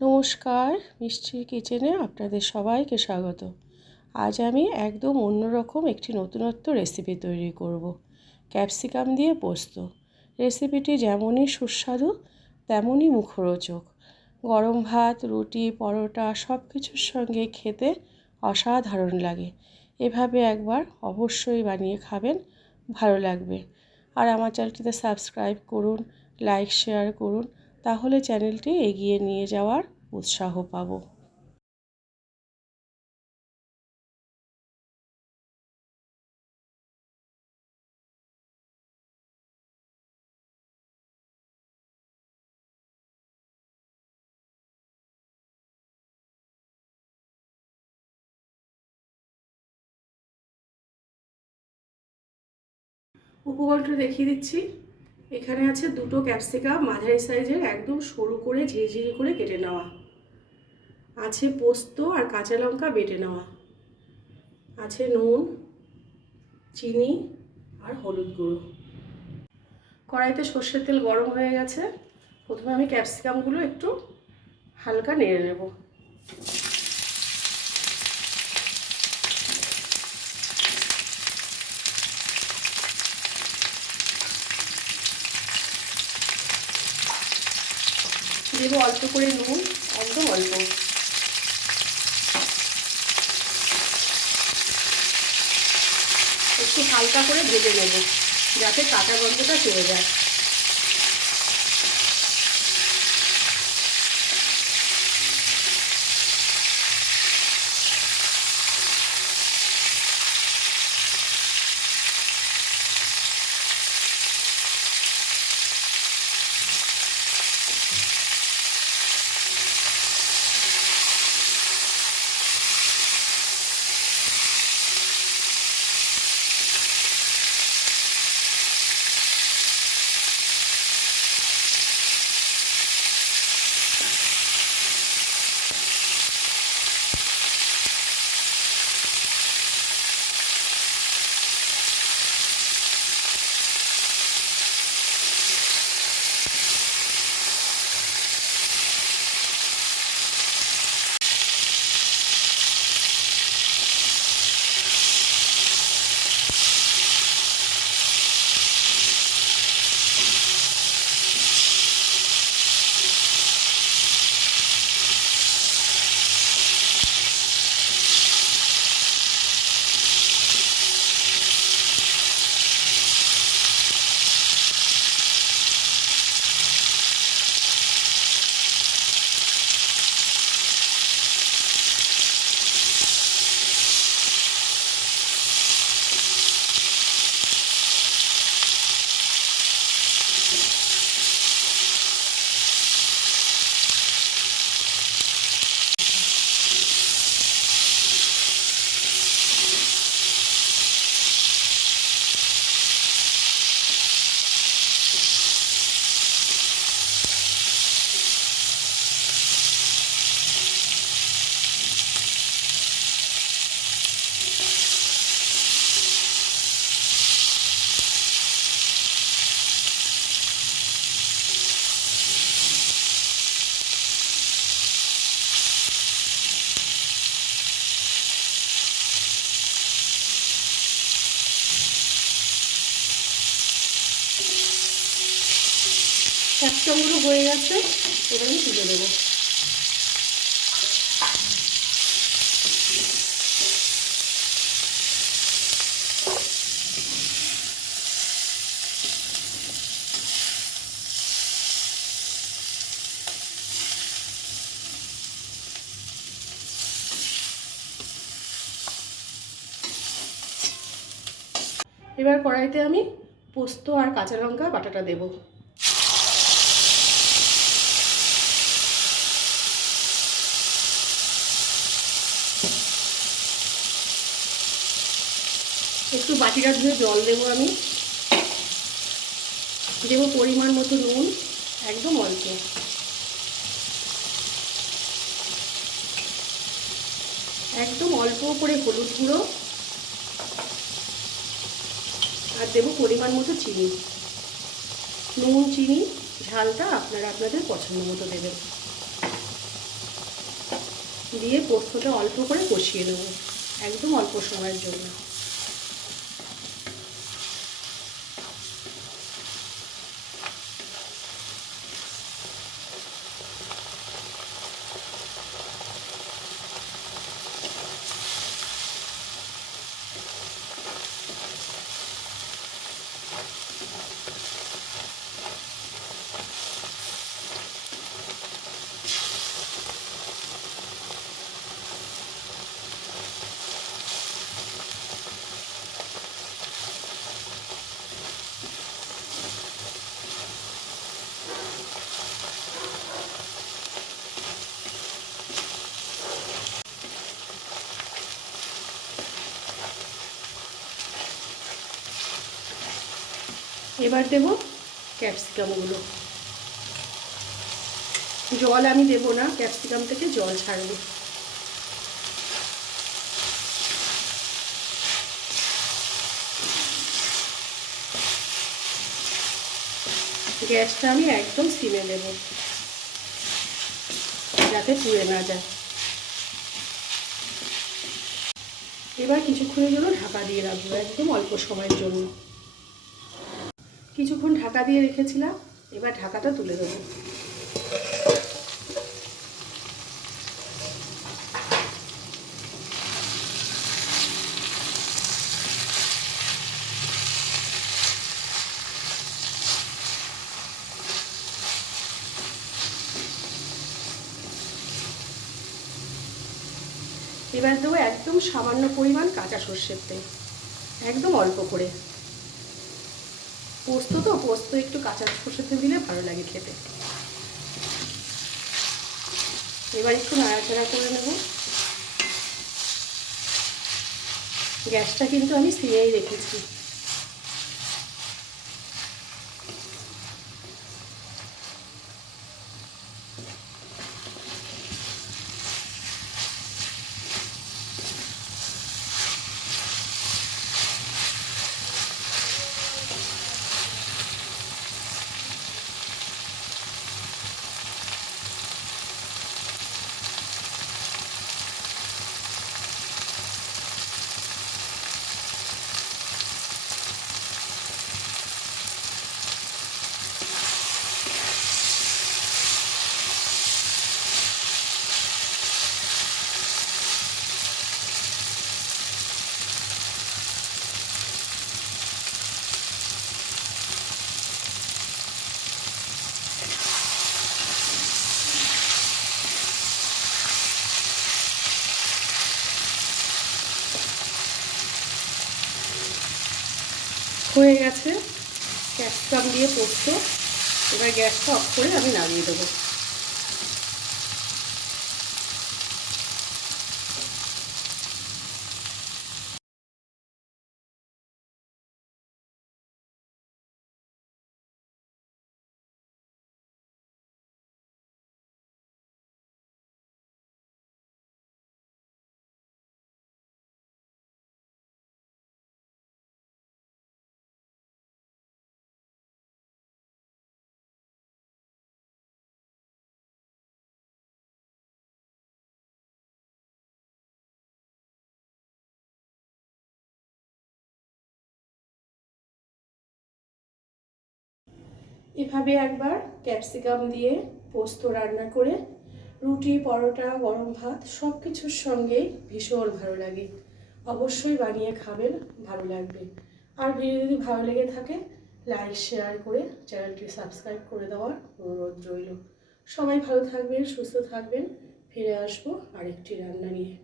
নমস্কার মিষ্টির কিচেনে আপনাদের সবাইকে স্বাগত। আজ আমি একদম অন্যরকম একটি নতুনত্ব রেসিপি তৈরি করব। ক্যাপসিকাম দিয়ে পোস্ত। রেসিপিটি যেমনই সুস্বাদু, তেমনই মুখরোচক। গরম ভাত, রুটি, পরোটা সব কিছুর সঙ্গে খেতে অসাধারণ লাগে। এভাবে একবার অবশ্যই বানিয়ে খাবেন, ভালো লাগবে। আর আমার চ্যানেলটিতে সাবস্ক্রাইব করুন লাইক শেয়ার করুন। তাহলে চ্যানেলটি এগিয়ে নিয়ে যাওয়ার উৎসাহ পাব। উপকরণটা দেখিয়ে দিচ্ছি। এখানে আছে দুটো ক্যাপসিকাম, মাঝারি সাইজের, একদম সরু করে ঝিরিঝিরি করে কেটে নেওয়া। আছে পোস্ত আর কাঁচা লঙ্কা বেটে নেওয়া। আছে নুন, চিনি আর হলুদ গুঁড়ো। কড়াইতে সর্ষের তেল গরম হয়ে গেছে। প্রথমে আমি ক্যাপসিকামগুলো একটু হালকা নেড়ে নেব। দেবো অল্প করে নুন, একদম অল্প। একটু হালকা করে ভেজে নেব, যাতে কাঁচা গন্ধটা চলে যায়। ক্যাপসিকামগুলো হয়ে গেছে, এবার আমি তুলে দেবো এবার কড়াইতে আমি পোস্ত আর কাঁচা লঙ্কা, বাটাটা দেবো। একটু বাটিটা ধুয়ে জল দেবো আমি। দেবো পরিমাণ মতো নুন, একদম অল্প। একদম অল্প করে হলুদ গুঁড়ো। আর দেবো পরিমাণ মতো চিনি। নুন, চিনি, ঝালটা আপনারা আপনাদের পছন্দ মতো দেবেন। দিয়ে পোস্তটা অল্প করে কষিয়ে দেবো একদম অল্প সময়ের জন্য। এবার দেব ক্যাপসিকামগুলো জল আমি দেব না ক্যাপসিকাম থেকে জল ছাড়বে। গ্যাসটা আমি একদম সিমে দেব যাতে পুড়ে না যায়। এবার কিছুক্ষণের জন্য ঢাকা দিয়ে রাখব একদম অল্প সময়ের জন্য। কিছুক্ষণ ঢাকা দিয়ে রেখেছিলাম, এবার ঢাকাটা তুলে দেবো। এবার দেবো একদম সামান্য পরিমাণ কাঁচা সর্ষের তেল, একদম অল্প করে। পোস্ত তো, পোস্ত একটু কাঁচা পোষাতে দিলে ভালো লাগে খেতে। এবার একটু নাড়াচাড়া করে নেব। গ্যাসটা কিন্তু আমি সিমেই রেখেছি হয়ে গেছে ক্যাপসিকাম দিয়ে পোস্ত। এবার গ্যাসটা অফ করে আমি নামিয়ে দেবো। এভাবে একবার ক্যাপসিকাম দিয়ে পোস্ত রান্না করে, রুটি, পরোটা, গরম ভাত সব কিছুর সঙ্গেই ভীষণ ভালো লাগে। অবশ্যই বানিয়ে খাবেন, ভালো লাগবে। আর ভিডিও যদি ভালো লেগে থাকে, লাইক, শেয়ার করে চ্যানেলটি সাবস্ক্রাইব করে দেওয়ার অনুরোধ রইল। সবাই ভালো থাকবেন, সুস্থ থাকবেন, ফিরে আসব আরেকটি রান্না নিয়ে।